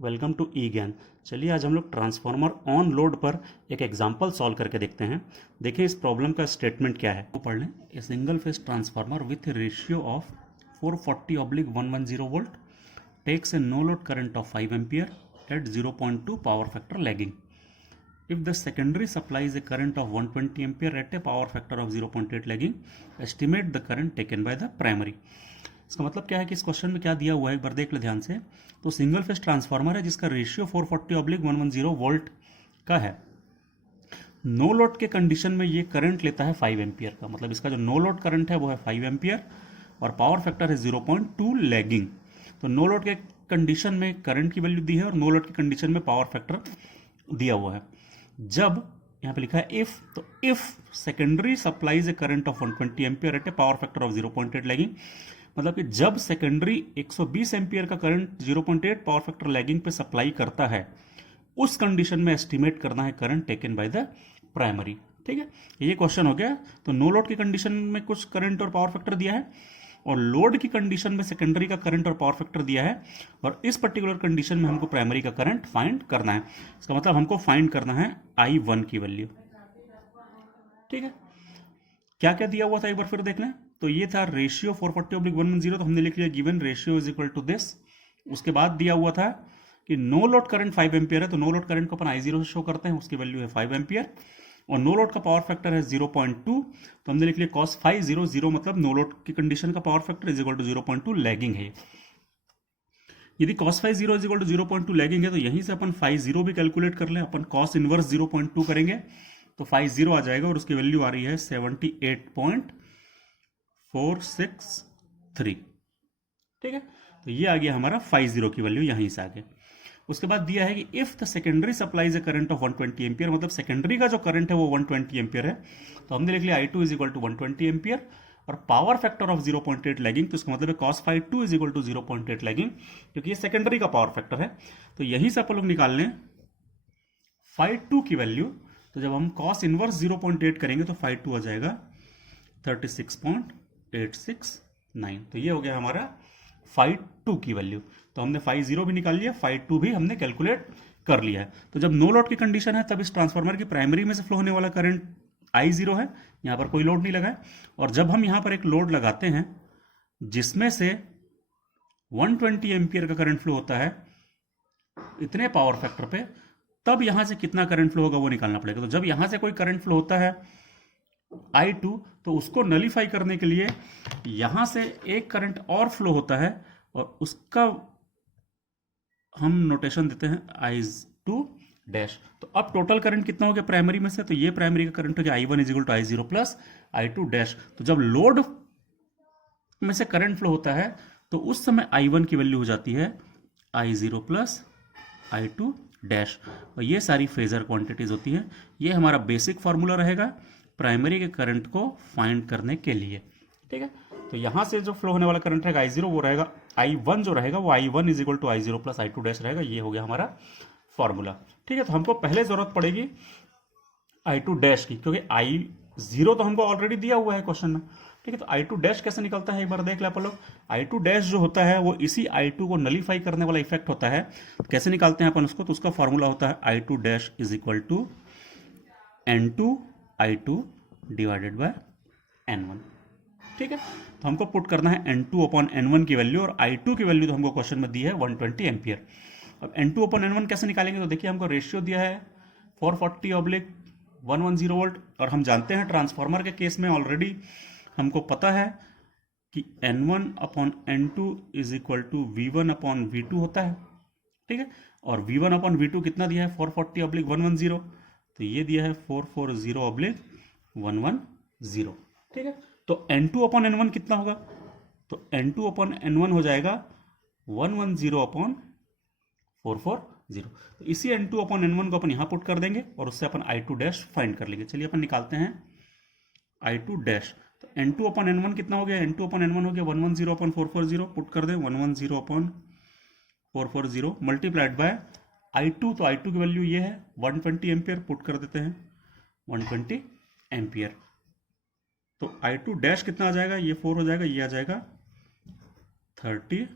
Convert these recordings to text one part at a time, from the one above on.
Welcome to ई ज्ञान। चलिए आज हम लोग ट्रांसफार्मर ऑन लोड पर एक एग्जांपल सॉल्व करके देखते हैं। देखिए इस प्रॉब्लम का स्टेटमेंट क्या है, वो पढ़ लें। A single phase transformer with ratio of 440/110 volt takes a no load current of 5 ampere at 0.2 power factor lagging. If the secondary supplies a current of 120 ampere at a power factor of 0.8 lagging, estimate the current taken by the primary. इसका मतलब क्या है कि इस question में क्या दिया हुआ है, एक बार देख ले ध्यान से। तो सिंगल फेस ट्रांसफार्मर है जिसका रेशियो 440/110 वोल्ट का है। नो लोड के कंडीशन में ये करंट लेता है 5 एम्पियर का, मतलब इसका जो नो लोड करंट है वो है 5 एम्पियर और पावर फैक्टर है 0.2 लैगिंग। तो नो लोड के कंडीशन में करंट की वैल्यू दी है और नो लोड के कंडीशन में पावर फैक्टर दिया हुआ है। जब यहाँ पे लिखा है इफ, तो if secondary supplies a current of 120 ampere at a power factor of 0.8 lagging, मतलब कि जब सेकेंडरी 120 एम्पियर का करंट 0.8 पावर फैक्टर लैगिंग पे सप्लाई करता है, उस कंडीशन में एस्टिमेट करना है current taken by the primary. ठीक है, ये क्वेश्चन हो गया। तो नो लोड की कंडीशन में कुछ करंट और पावर फैक्टर दिया है और लोड की कंडीशन में सेकेंडरी का करंट और पावर फैक्टर दिया है, और इस पर्टिकुलर कंडीशन में हमको प्राइमरी का करंट फाइंड करना है। इसका मतलब हमको फाइंड करना है I1 की वैल्यू। ठीक है, क्या क्या दिया हुआ था एक बार फिर देख लें। तो ये था रेशियो 440/110, तो हमने लिख लिया given ratio is equal to this. उसके बाद दिया हुआ था कि नो लोड करंट 5 एम्पियर है, तो नो लोड करंट को अपन I0 से शो करते हैं, उसकी वैल्यू है 5 एम्पियर, और नो लोड का पावर फैक्टर है 0.2, तो हमने लिख लिया cos 5 मतलब नो लोड की कंडीशन का power factor is equal to 0.2 lagging है। यदि cos 5 is equal to 0.2 lagging है तो यहीं से अपन 5 भी कैलकुलेट कर लें। अपन cos इनवर्स 0.2 करेंगे तो 5 आ जाएगा और उसकी वैल्यू आ रही है 78.463। ठीक है, तो ये आ गया हमारा 50 की वैल्यू यहीं से आगे। उसके बाद दिया है कि if the secondary supplies a current of 120 ampere, मतलब सेकेंडरी का जो करंट है वो 120 एम्पियर है, तो हमने लिख लिया I2 is equal to 120 ampere और पावर फैक्टर ऑफ 0.8 लैगिंग, तो इसका मतलब है cos 5 is equal to 0.8 lagging, क्योंकि ये सेकेंडरी का पावर फैक्टर है। तो यहीं से अपन लोग निकाल लें 5 की वैल्यू। तो जब हम cos इनवर्स 0.8 करेंगे तो 5 आ जाएगा 36.869। तो ये हो गया हमारा 5 की वैल्यू। तो हमने 50 भी निकाल लिया, 5 भी हमने कैलकुलेट कर लिया है। तो जब नो लोड की कंडीशन है तब इस ट्रांसफार्मर की प्राइमरी में से फ्लो होने वाला करंट I0 है, यहां पर कोई लोड नहीं लगा है। और जब हम यहां पर एक लोड लगाते हैं जिसमें से 120 एम्पियर का करंट फ्लो होता है इतने पावर फैक्टर पे, तब यहां से कितना करंट फ्लो होगा वो निकालना पड़ेगा। तो जब यहां से कोई करंट फ्लो होता है I2, तो उसको नलीफाई करने के लिए यहां से एक करंट और फ्लो होता है और उसका हम नोटेशन देते हैं I2 डैश। तो अब टोटल करंट कितना हो गया प्राइमरी में से, तो ये प्राइमरी का करंट हो गया I1 is equal to I0 plus I2 dash. तो जब लोड में से करंट फ्लो होता है तो उस समय I1 की वैल्यू हो जाती है I0 प्लस I2 डैश, और ये सारी फेजर क्वांटिटीज होती है। ये हमारा बेसिक फार्मूला रहेगा प्राइमरी के करंट को फाइंड करने के लिए। ठीक है, तो यहां से जो फ्लो होने वाला करंट रहेगा I0, वो रहेगा I1 जो रहेगा वो I1 is equal to I0 plus I2 dash रहेगा। ये हो गया हमारा फॉर्मूला। ठीक है, तो हमको पहले जरूरत पड़ेगी I2 डैश की, क्योंकि I0 तो हमको ऑलरेडी दिया हुआ है क्वेश्चन में। ठीक है, तो I2 डैश कैसे निकलता है एक बार देख ले अपन लोग। I2 डैश जो होता है वो इसी I2 को नलीफाई करने वाला इफेक्ट होता है। कैसे निकालते हैं अपन उसको, तो उसका फॉर्मूला होता है I2 dash is equal to N2 I2 divided by N1। ठीक है, तो हमको पुट करना है N2/N1 की वैल्यू, और I2 की वैल्यू तो हमको क्वेश्चन में दी है 120 एम्पियर। अब N2/N1 कैसे निकालेंगे, तो देखिए हमको रेशियो दिया है 440/110 वोल्ट, और हम जानते हैं ट्रांसफार्मर के केस में ऑलरेडी हमको पता है कि N1/N2 is equal to V1/V2 होता है। ठीक है, और V1/V2 कितना दिया है 440/110, तो ये दिया है 440/110। ठीक है, तो N2/N1 कितना होगा, तो N2/N1 हो जाएगा 110/440। तो इसी N2/N1 को अपन यहां पुट कर देंगे और उससे अपन I2 डैश फाइंड कर लेंगे। चलिए अपन निकालते हैं I2 डैश। तो N2/N1 कितना हो गया, N2/N1 हो गया 110/440, पुट कर दें 110/440 मल्टीप्लाइड बाय I2, तो I2 की वैल्यू ये है 120 एम्पियर, पुट कर देते हैं 120 एम्पियर। तो I2 डैश कितना आ जाएगा, ये 4 हो जाएगा, ये आ जाएगा 30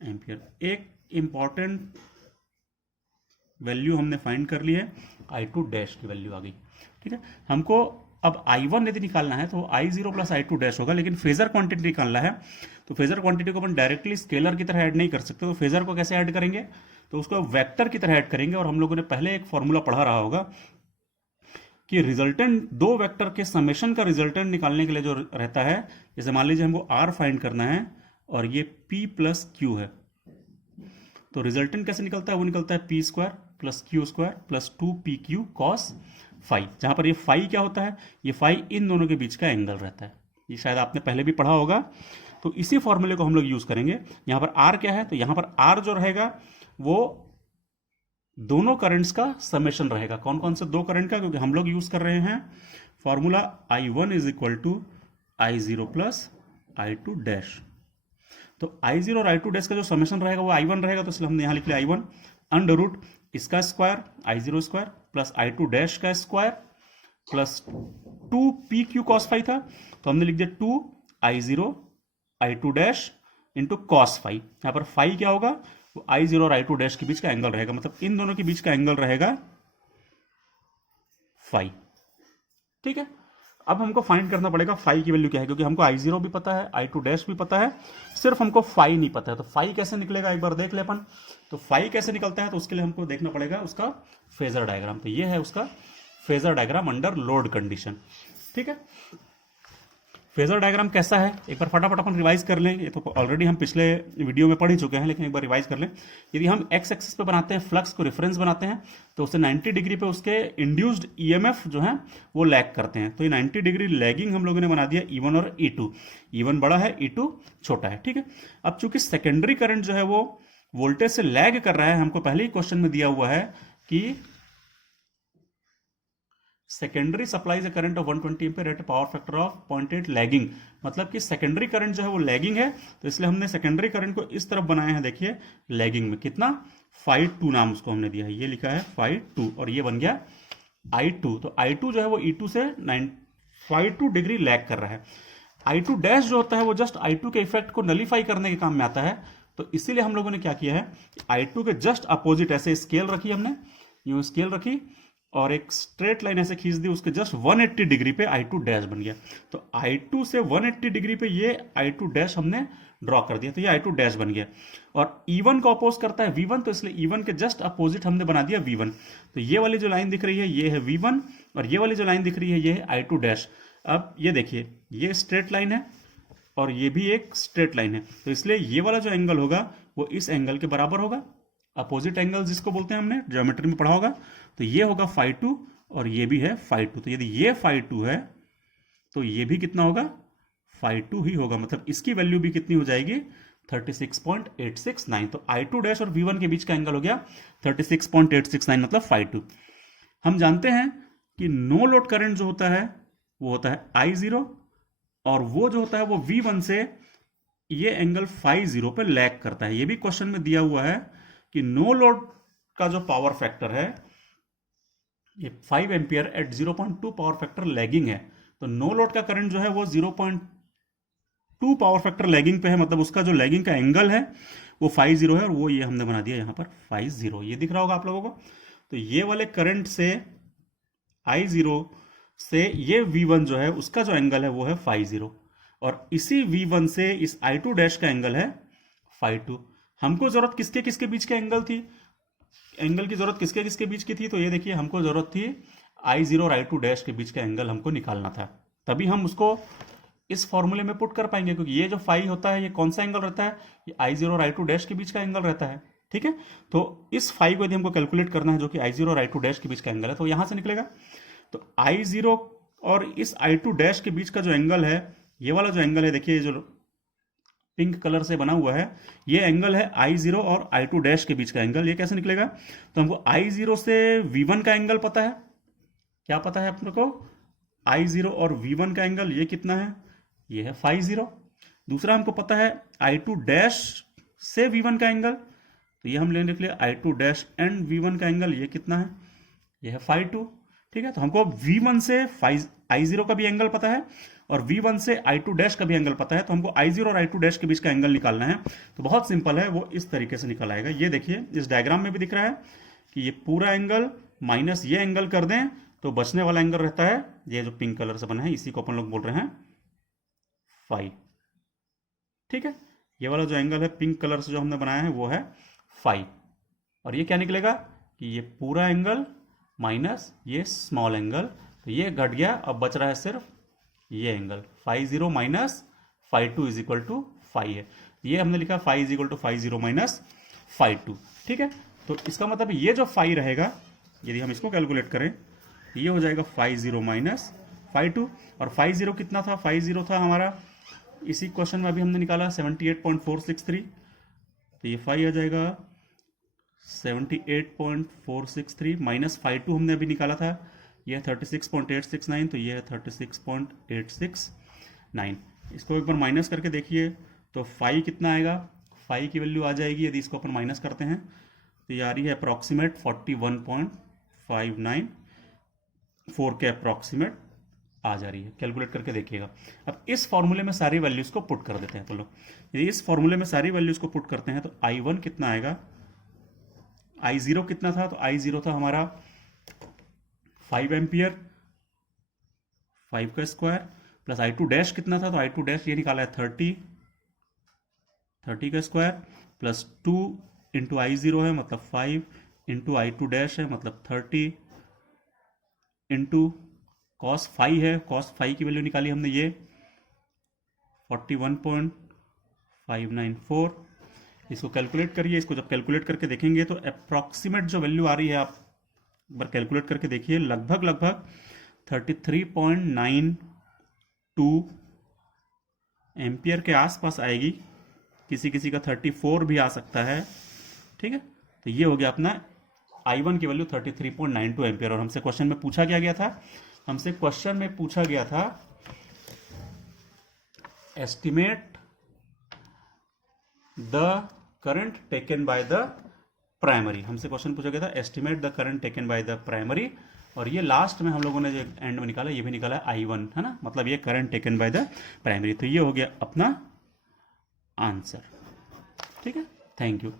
एम्पियर। एक इंपॉर्टेंट वैल्यू हमने फाइंड कर ली है, I2 डैश की वैल्यू आ गई। ठीक है, हमको अब I1 यदि निकालना है तो I0 प्लस I2 डैश होगा, लेकिन फेजर क्वांटिटी निकालना है तो फेजर क्वांटिटी को अपन डायरेक्टली स्केलर की तरह ऐड नहीं कर सकते, तो फेजर को कैसे ऐड करेंगे, तो उसको वेक्टर की तरह ऐड करेंगे। और हम लोगों ने पहले एक फॉर्मूला पढ़ा रहा होगा कि रिजल्टेंट दो वेक्टर के समेशन का रिजल्टेंट निकालने के लिए जो रहता है, जैसे मान लीजिए हमको R फाइंड करना है और ये P प्लस Q है, तो रिजल्टेंट कैसे निकलता है, वो निकलता है P square plus Q square plus 2PQ cos phi, जहां पर ये फाई क्या होता है, ये फाई इन दोनों के बीच का एंगल रहता है। ये शायद आपने पहले भी पढ़ा होगा, तो इसी फॉर्मूले को हम लोग यूज करेंगे। यहां पर R क्या है, तो यहां पर R जो रहेगा वो दोनों करंट्स का समेशन रहेगा। कौन कौन से दो करंट का, क्योंकि हम लोग यूज कर रहे हैं formula I1 is equal to I0 plus I2 dash. तो I0 और I2 डैश का जो समेशन रहेगा वो I1 रहेगा, तो इसलिए हमने यहां लिख लिया I1 अंडर रूट इसका square I0 square plus I2 dash का square plus 2PQ cos phi था, तो हमने लिख दिया 2I0 I2 dash into cos phi. यहां पर फाई क्या होगा, वो I0 और I2 डैश के बीच का एंगल रहेगा, मतलब इन दोनों के बीच का एंगल रहेगा फाई। ठीक है, अब हमको फाइंड करना पड़ेगा फाई की वैल्यू क्या है, क्योंकि हमको I0 भी पता है, I2 डैश भी पता है, सिर्फ हमको फाई नहीं पता है। तो फाई कैसे निकलेगा एक बार देख ले अपन। तो फाई कैसे निकलता है, तो उसके लिए हमको देखना पड़ेगा उसका फेजर डायग्राम। तो ये है उसका phasor diagram under load condition. ठीक है, फेजर डायग्राम कैसा है एक बार फटाफट अपन रिवाइज कर लें। ये तो ऑलरेडी हम पिछले वीडियो में पढ़ ही चुके हैं, लेकिन एक बार रिवाइज कर लें। यदि हम एक्स एक्सिस पे बनाते हैं, फ्लक्स को रेफरेंस बनाते हैं, तो उससे 90 डिग्री पे उसके इंड्यूस्ड ईएमएफ जो है वो लैग करते हैं। तो ये 90 डिग्री लैगिंग हम लोगों ने बना दिया E1 और E2। E1 बड़ा है, E2 छोटा है। ठीक है, अब चूंकि सेकेंडरी करंट जो है वो वोल्टेज से लैग कर रहा है, हमको पहले ही क्वेश्चन में दिया हुआ है कि secondary supplies a current of 120 ampere at power factor of 0.8 lagging, मतलब कि सेकेंडरी करंट जो है वो लैगिंग है, तो इसलिए हमने सेकेंडरी करंट को इस तरफ बनाया है। देखिए लैगिंग में कितना, phi2 नाम उसको हमने दिया है, ये लिखा है phi2 और ये बन गया I2। तो I2 जो है वो E2 से phi2 डिग्री लैग कर रहा है। I2 डैश जो होता है वो जस्ट I2 के इफेक्ट को नलीफाई करने के काम में आता है, तो इसीलिए हम लोगों ने क्या किया है, I2 के जस्ट अपोजिट ऐसे स्केल रखी हमने, यूं स्केल रखी और एक स्ट्रेट लाइन ऐसे खींच दी, उसके जस्ट 180 डिग्री पे I2 डैश बन गया। तो I2 से 180 डिग्री पे ये I2 डैश हमने ड्रॉ कर दिया, तो ये I2 डैश बन गया। और E1 को अपोज करता है V1, तो इसलिए E1 के जस्ट अपोजिट हमने बना दिया V1। तो ये वाली जो लाइन दिख रही है ये है V1 और ये वाली जो लाइन दिख रही है ये है I2 डैश। अब ये देखिए ये स्ट्रेट लाइन है और ये भी एक स्ट्रेट लाइन है, तो इसलिए ये वाला जो एंगल होगा वो इस एंगल के बराबर होगा। अपोजिट एंगल जिसको बोलते हैं हमने ज्योमेट्री में पढ़ा होगा, तो ये होगा phi2 और ये भी है phi2। तो यदि ये phi2 है तो ये भी कितना होगा, phi2 ही होगा, मतलब इसकी वैल्यू भी कितनी हो जाएगी 36.869। तो I2 डैश और V1 के बीच का एंगल हो गया 36.869, मतलब phi2। हम जानते हैं कि नो लोड करंट जो होता है वो होता है I0 और वो जो होता है वो V1 से ये एंगल phi0 पे लैग करता है। ये भी क्वेश्चन में दिया हुआ है कि नो लोड का जो पावर फैक्टर है ये 5 ampere at 0.2 power factor lagging है, तो नो लोड का करंट जो है वो 0.2 पावर फैक्टर लैगिंग पे है, मतलब उसका जो लैगिंग का एंगल है वो phi0 है और वो ये हमने बना दिया यहाँ पर phi0। ये दिख रहा होगा आप लोगों को। तो ये वाले करंट से I0 से ये V1 जो है उसका जो एंगल है वो है phi0 और इसी V1 से इस I2 डैश का एंगल है phi2। हमको जरूरत किसके किसके बीच के एंगल थी, एंगल की जरूरत किसके किसके बीच की थी, तो ये देखिए हमको जरूरत थी I0 और I2 डैश के बीच का एंगल हमको निकालना था, तभी हम उसको इस फॉर्मूले में पुट कर पाएंगे, क्योंकि ये जो फाई होता है ये कौन सा एंगल रहता है, ये I0 और I2 डैश के बीच का एंगल रहता है। ठीक है, तो इस फाई को यदि हमको कैलकुलेट करना है जो कि I0 और I2 डैश के बीच का एंगल है, तो यहां से निकलेगा। तो I0 और इस I2 डैश के बीच का जो एंगल है, ये वाला जो एंगल है, देखिए जो पिंक कलर से बना हुआ है, ये एंगल है I0 और I2 डैश के बीच का एंगल। ये कैसे निकलेगा, तो हमको I0 से V1 का एंगल पता है, क्या पता है अपने को, I0 और V1 का एंगल ये कितना है, ये है phi0। दूसरा हमको पता है I2 डैश से V1 का एंगल, तो ये हम लिख लिया I2 डैश एंड V1 का एंगल ये कितना है, ये है phi2। ठीक है, तो हमको V1 से I0 का भी एंगल पता है और V1 से I2 डैश का भी एंगल पता है, तो हमको I0 और I2 डैश के बीच का एंगल निकालना है। तो बहुत सिंपल है, वो इस तरीके से निकल आएगा। ये देखिए इस डायग्राम में भी दिख रहा है कि ये पूरा एंगल माइनस ये एंगल कर दें तो बचने वाला एंगल रहता है ये जो पिंक कलर से बना है, इसी को अपन लोग बोल रहे हैं फाई। ठीक है, ये वाला जो एंगल है पिंक कलर से जो हमने बनाया है वो है फाई। और ये क्या निकलेगा कि ये पूरा एंगल माइनस ये स्मॉल एंगल, तो ये घट गया, अब बच रहा है सिर्फ ये angle. Phi zero minus phi two is equal to phi है, ये हमने लिखा phi is equal to phi zero minus phi two. ठीक है, तो इसका मतलब ये जो फाई रहेगा यदि हम इसको कैलकुलेट करें ये हो जाएगा phi zero minus phi two. और फाई जीरो कितना था, फाई जीरो था हमारा इसी क्वेश्चन में अभी हमने निकाला 78.463, तो ये फाई आ जाएगा 78.463 माइनस फाई टू हमने अभी निकाला था, ये 36.869, तो ये है 36.869। इसको एक बार माइनस करके देखिए तो फाई कितना आएगा, फाई की वैल्यू आ जाएगी यदि इसको अपन माइनस करते हैं तो ये आ रही है अप्रॉक्सीमेट 41.59, 4 के अप्रॉक्सीमेट आ जा रही है। कैलकुलेट करके देखिएगा। अब इस फॉर्मूले में सारी वैल्यूज को पुट कर देते हैं तो लोग, यदि इस फॉर्मूले में सारी वैल्यूज को पुट करते हैं तो I1 कितना आएगा, I0 कितना था, तो I0 था हमारा 5 एम्पियर, 5 का स्क्वायर, प्लस I2 डैश कितना था, तो I2 डैश ये निकाला है 30 का स्क्वायर, प्लस 2 इंटू I0 है मतलब 5 इंटू I2 डैश है मतलब 30 इंटू कॉस फाई है, कॉस फाई की वैल्यू निकाली हमने ये 41.594। इसको कैलकुलेट करिए, इसको जब कैलकुलेट करके देखेंगे तो अप्रॉक्सीमेट जो वैल्यू आ रही है आप एक बार कैलकुलेट करके देखिए, लगभग 33.92 एम्पियर के आसपास आएगी, किसी किसी का 34 भी आ सकता है। ठीक है, तो ये हो गया अपना I1 की वैल्यू 33.92 एम्पियर। और हमसे क्वेश्चन में पूछा क्या गया था, हमसे क्वेश्चन में पूछा गया था estimate the current taken by the primary. हमसे क्वेश्चन पूछा गया था estimate the current taken by the primary, और ये लास्ट में हम लोगों ने जो एंड में निकाला ये भी निकाला है I1, है ना, मतलब ये current taken by the primary. तो ये हो गया अपना आंसर। ठीक है, थैंक यू।